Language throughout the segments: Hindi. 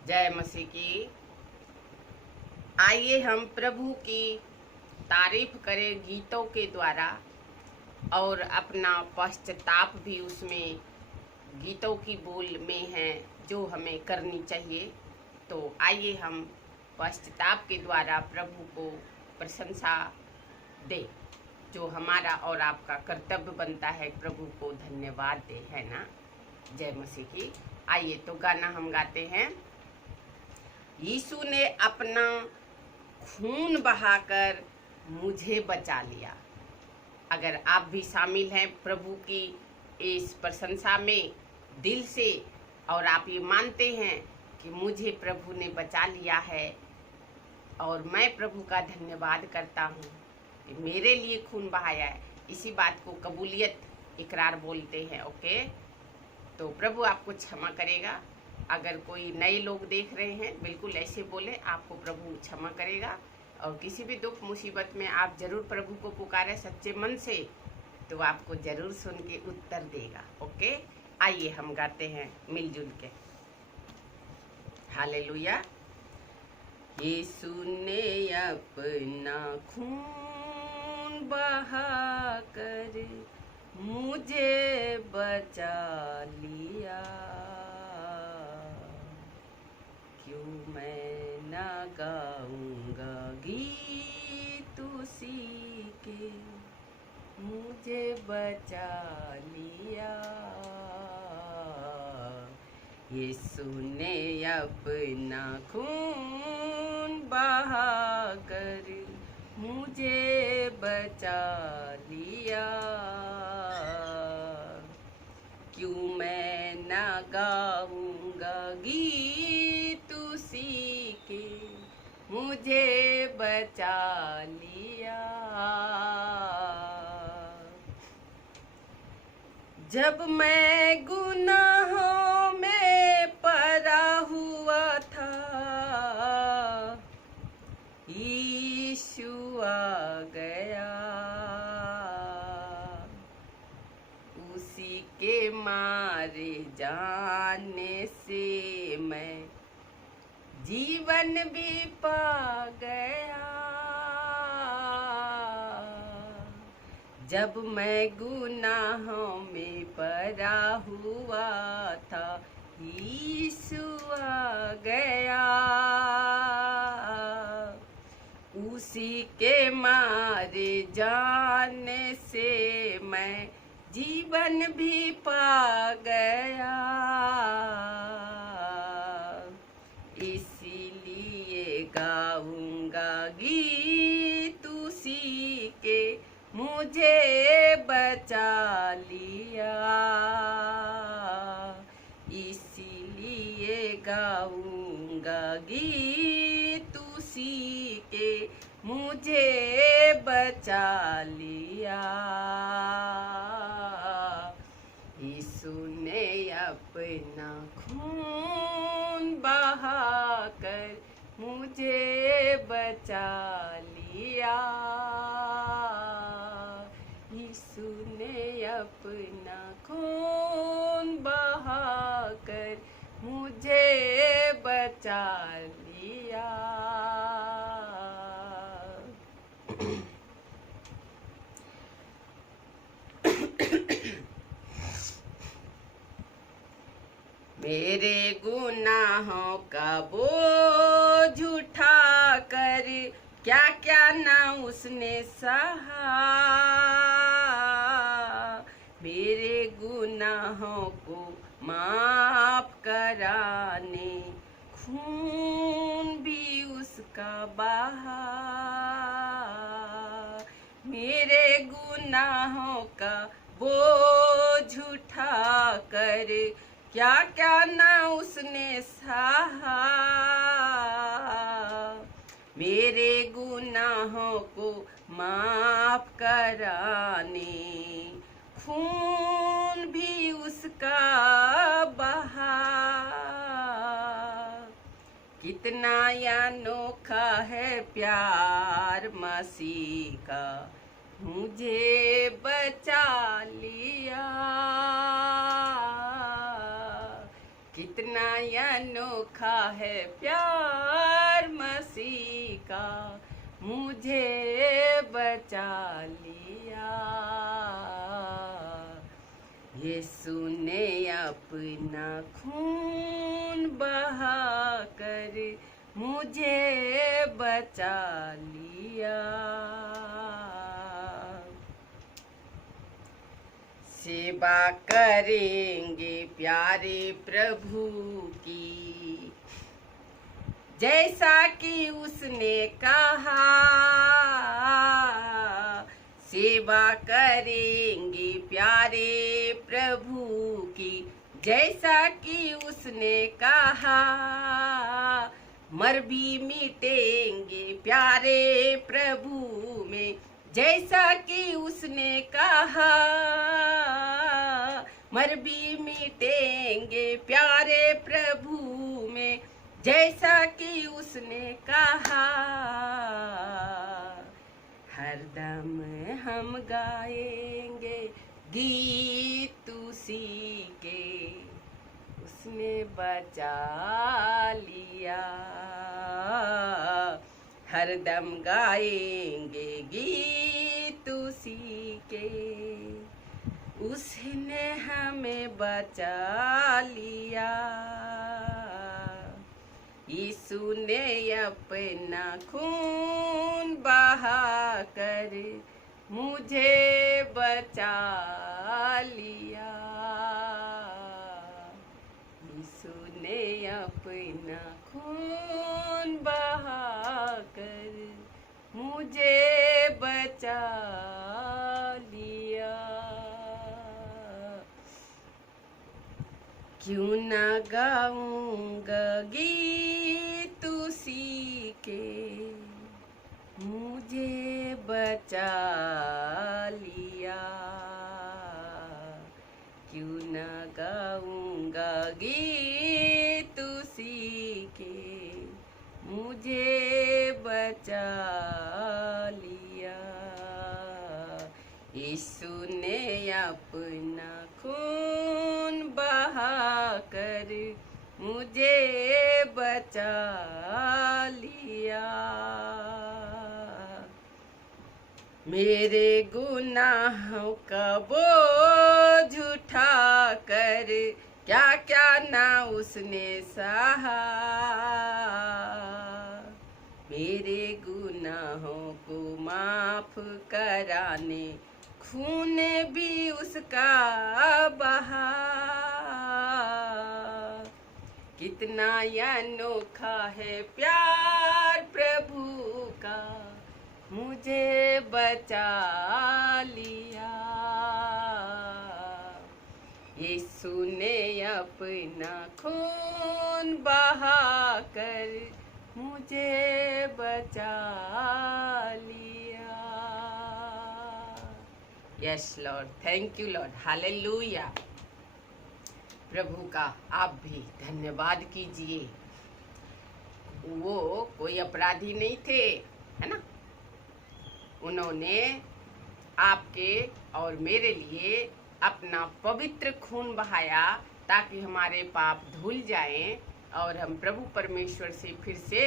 जय मसीह की। आइए हम प्रभु की तारीफ करें गीतों के द्वारा और अपना पश्चाताप भी उसमें गीतों की बोल में है जो हमें करनी चाहिए। तो आइए हम पश्चाताप के द्वारा प्रभु को प्रशंसा दे, जो हमारा और आपका कर्तव्य बनता है। प्रभु को धन्यवाद दे, है ना। जय मसीह की। आइए तो गाना हम गाते हैं। यीशु ने अपना खून बहाकर मुझे बचा लिया। अगर आप भी शामिल हैं प्रभु की इस प्रशंसा में दिल से, और आप ये मानते हैं कि मुझे प्रभु ने बचा लिया है और मैं प्रभु का धन्यवाद करता हूँ कि मेरे लिए खून बहाया है, इसी बात को कबूलियत इकरार बोलते हैं। ओके, तो प्रभु आपको क्षमा करेगा। अगर कोई नए लोग देख रहे हैं, बिल्कुल ऐसे बोले, आपको प्रभु क्षमा करेगा। और किसी भी दुख मुसीबत में आप जरूर प्रभु को पुकारे सच्चे मन से, तो आपको जरूर सुन के उत्तर देगा। ओके, आइए हम गाते हैं मिलजुल के। हालेलुया। यीशु ने अपना खून बहाकर मुझे बचा लिया, क्यों मैं ना गाऊंगा गीत उसी के, मुझे बचा लिया। यीशु ने अपना खून बहाकर मुझे बचा लिया, क्यों मैं ना गाऊंगा गीत उसी के, मुझे बचा लिया। जब मैं गुनाहों में पड़ा हुआ था, यीशु आ गया, उसी के मारे जाने से मैं जीवन भी पा गया। जब मैं गुनाहों में पड़ा हुआ था, यीशु आ गया, उसी के मारे जाने से मैं जीवन भी पा गया। इसीलिए गाऊंगा गीत उसी के, मुझे बचा लिया। इसीलिए गाऊंगा गीत उसी के, मुझे बचा लिया। यीशु ने अपना खून बहाकर मुझे बचा लिया, यीशु ने अपना खून बहाकर मुझे बचा लिया। मेरे गुनाहों का बोझ उठा कर क्या क्या ना उसने सहा, मेरे गुनाहों को माफ कराने खून भी उसका बहा। मेरे गुनाहों का बोझ उठा कर क्या क्या ना उसने सहा, मेरे गुनाहों को माफ कराने खून भी उसका बहा। कितना अनोखा है प्यार मसीह का, मुझे बचा लिया। कितना कितना अनोखा है प्यार मसीह का, मुझे बचा लिया। यीशु ने अपना खून बहा कर मुझे बचा लिया। सेवा करेंगे प्यारे प्रभु की, जैसा कि उसने कहा। सेवा करेंगे प्यारे प्रभु की, जैसा कि उसने कहा। मर भी मिटेंगे प्यारे प्रभु में, जैसा कि उसने कहा। मर भी मिटेंगे प्यारे प्रभु में, जैसा कि उसने कहा। हरदम हम गाएंगे गीत उसी के, उसने बचा लिया। हरदम गाएंगे गीत उसी के, उसने हमें बचा लिया। यीशु ने अपना खून बहा कर मुझे बचा लिया। यीशु ने अपना खून बहा कर मुझे बचा लिया। क्यों ना गाऊंगा गीत उसी के, मुझे बचा लिया। क्यों ना गाऊंगा गीत उसी के, मुझे बचा लिया। यीशु ने अपना खून बहा कर मुझे बचा लिया। मेरे गुनाहों का बोझ उठा कर क्या क्या ना उसने सहा। मेरे गुनाहों को माफ कराने खून भी उसका बहा। कितना अनोखा है प्यार प्रभु का, मुझे बचा लिया। यीशु ने अपना खून बहा कर मुझे बचा लिया। Yes lord, thank you lord, hallelujah. प्रभु का आप भी धन्यवाद कीजिए। वो कोई अपराधी नहीं थे, है ना। उन्होंने आपके और मेरे लिए अपना पवित्र खून बहाया ताकि हमारे पाप धुल जाएं और हम प्रभु परमेश्वर से फिर से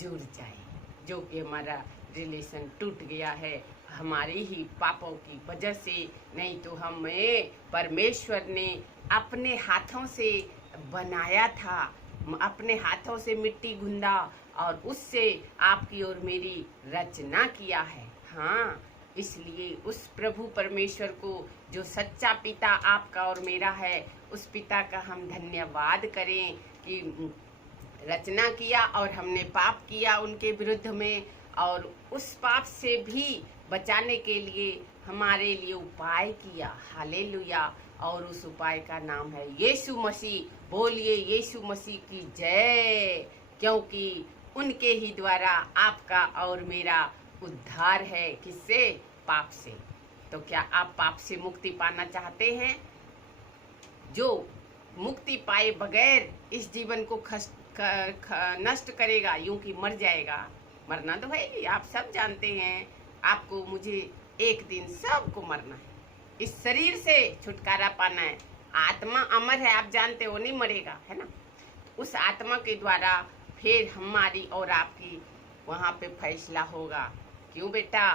जुड़ जाएं, जो कि हमारा रिलेशन टूट गया है हमारी ही पापों की वजह से। नहीं तो हमें परमेश्वर ने अपने हाथों से बनाया था, अपने हाथों से मिट्टी गूंदा और उससे आपकी और मेरी रचना किया है। हाँ, इसलिए उस प्रभु परमेश्वर को जो सच्चा पिता आपका और मेरा है, उस पिता का हम धन्यवाद करें कि रचना किया और हमने पाप किया उनके विरुद्ध में, और उस पाप से भी बचाने के लिए हमारे लिए उपाय किया। हालेलुया। और उस उपाय का नाम है यीशु मसीह। बोलिए यीशु मसीह की जय, क्योंकि उनके ही द्वारा आपका और मेरा उद्धार है। किससे? पाप से। तो क्या आप पाप से मुक्ति पाना चाहते हैं? जो मुक्ति पाए बगैर इस जीवन को नष्ट करेगा, यूं कि मर जाएगा। मरना तो है ही, आप सब जानते हैं। आपको मुझे एक दिन सबको मरना है, इस शरीर से छुटकारा पाना है। आत्मा अमर है, आप जानते हो, नहीं मरेगा, है ना। उस आत्मा के द्वारा फिर हमारी और आपकी वहाँ पे फैसला होगा। क्यों बेटा,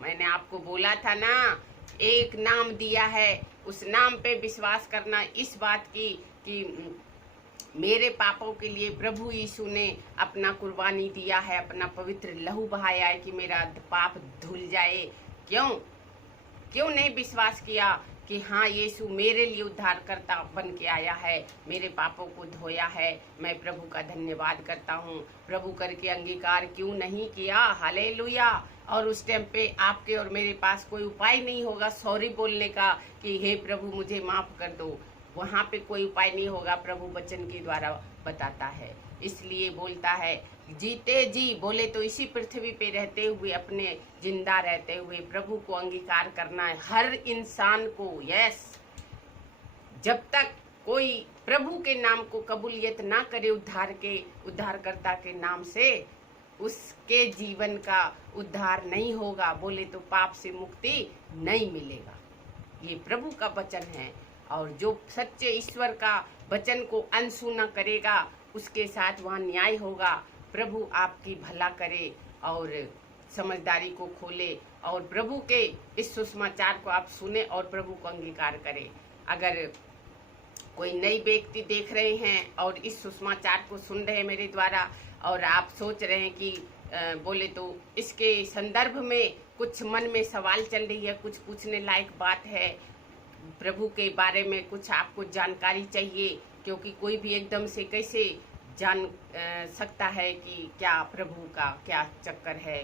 मैंने आपको बोला था ना, एक नाम दिया है, उस नाम पे विश्वास करना इस बात की कि मेरे पापों के लिए प्रभु यीशु ने अपना कुर्बानी दिया है, अपना पवित्र लहू बहाया है कि मेरा पाप धुल जाए। क्यों नहीं विश्वास किया कि हाँ, यीशु मेरे लिए उद्धारकर्ता बन के आया है, मेरे पापों को धोया है। मैं प्रभु का धन्यवाद करता हूँ। प्रभु करके अंगीकार क्यों नहीं किया? हालेलुया। और उस टाइम पे आपके और मेरे पास कोई उपाय नहीं होगा सॉरी बोलने का कि हे प्रभु मुझे माफ कर दो। वहाँ पे कोई उपाय नहीं होगा, प्रभु वचन के द्वारा बताता है। इसलिए बोलता है, जीते जी बोले तो इसी पृथ्वी पे रहते हुए, अपने जिंदा रहते हुए प्रभु को अंगीकार करना है हर इंसान को। यस, जब तक कोई प्रभु के नाम को कबूलियत ना करे उद्धारकर्ता के नाम से, उसके जीवन का उद्धार नहीं होगा। बोले तो पाप से मुक्ति नहीं मिलेगा। ये प्रभु का वचन है। और जो सच्चे ईश्वर का वचन को अनसुना करेगा, उसके साथ वहाँ न्याय होगा। प्रभु आपकी भला करे और समझदारी को खोले और प्रभु के इस सुसमाचार को आप सुने और प्रभु को अंगीकार करें। अगर कोई नई व्यक्ति देख रहे हैं और इस सुसमाचार को सुन रहे हैं मेरे द्वारा, और आप सोच रहे हैं कि बोले तो इसके संदर्भ में कुछ मन में सवाल चल रही है, कुछ पूछने लायक बात है, प्रभु के बारे में कुछ आपको जानकारी चाहिए, क्योंकि कोई भी एकदम से कैसे जान सकता है कि क्या प्रभु का क्या चक्कर है।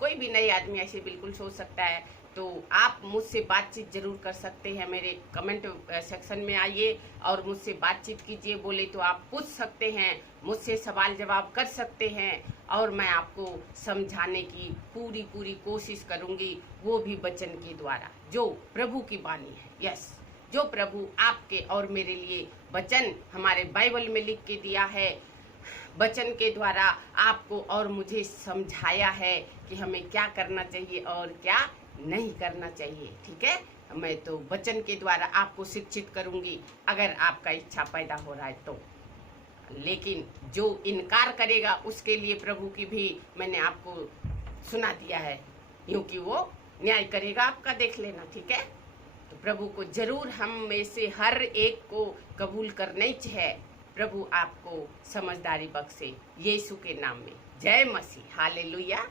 कोई भी नए आदमी ऐसे बिल्कुल सोच सकता है। तो आप मुझसे बातचीत जरूर कर सकते हैं। मेरे कमेंट सेक्शन में आइए और मुझसे बातचीत कीजिए। बोले तो आप पूछ सकते हैं, मुझसे सवाल जवाब कर सकते हैं और मैं आपको समझाने की पूरी कोशिश करूंगी, वो भी वचन के द्वारा जो प्रभु की वाणी है। यस, जो प्रभु आपके और मेरे लिए वचन हमारे बाइबल में लिख के दिया है, वचन के द्वारा आपको और मुझे समझाया है कि हमें क्या करना चाहिए और क्या नहीं करना चाहिए। ठीक है, मैं तो वचन के द्वारा आपको शिक्षित करूंगी अगर आपका इच्छा पैदा हो रहा है तो। लेकिन जो इनकार करेगा उसके लिए प्रभु की भी मैंने आपको सुना दिया है, क्योंकि वो न्याय करेगा आपका, देख लेना। ठीक है, तो प्रभु को जरूर हम में से हर एक को कबूल करना चाहिए। प्रभु आपको समझदारी बख्शे, यीशु के नाम में। जय मसीह, हालेलुया।